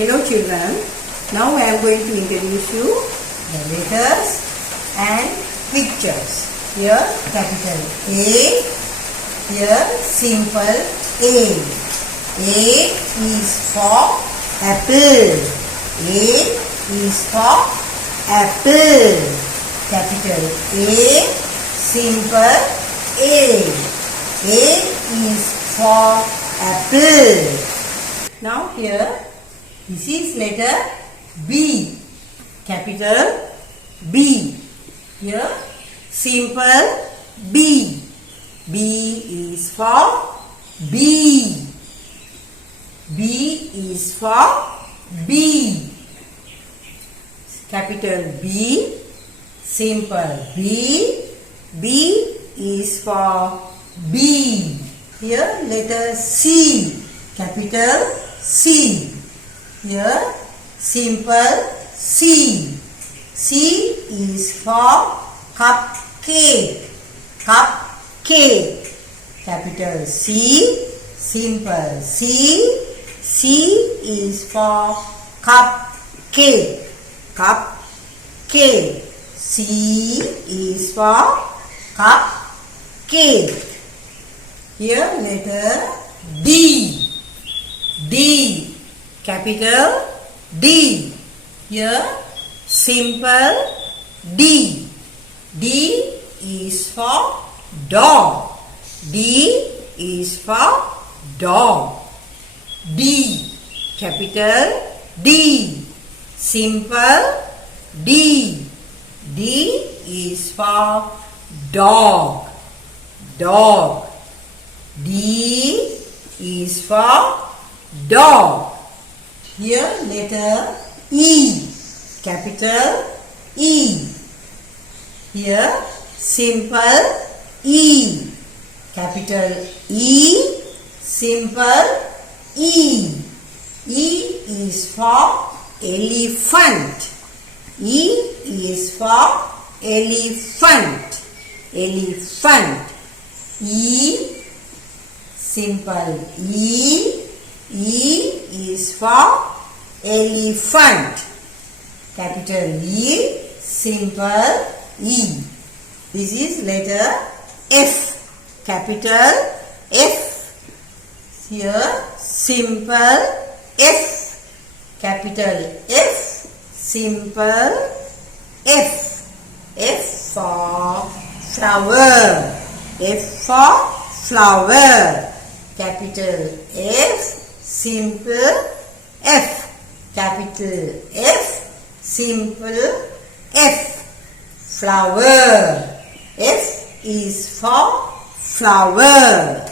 Hello children, now I am going to introduce you the letters and pictures. Here capital A, here simple A. A is for apple. A is for apple. Capital A, simple A. A is for apple. Now here, this is letter B. Capital B. Here, simple B. B is for bee. B is for bee. Capital B, simple B. B is for bee. Here letter C. Capital C. Here simple C. C is for cupcake. Cupcake. Capital C. Simple C. C is for cupcake. Cupcake. C is for cupcake. Here letter D. D. Capital D. Here simple D. D is for dog. D is for dog. D. Capital D. Simple D. D is for dog. Dog. D is for dog. Here letter E. Capital E. Here simple E. Capital E. Simple E. E is for elephant. E is for elephant. Elephant. E. Simple E. E is for elephant. Capital E. Simple E. This is letter F. Capital F. Here simple F. Capital F. Simple F. F for flower. F for flower. Capital F. Simple F. Capital F. Simple F. Flower. F is for flower.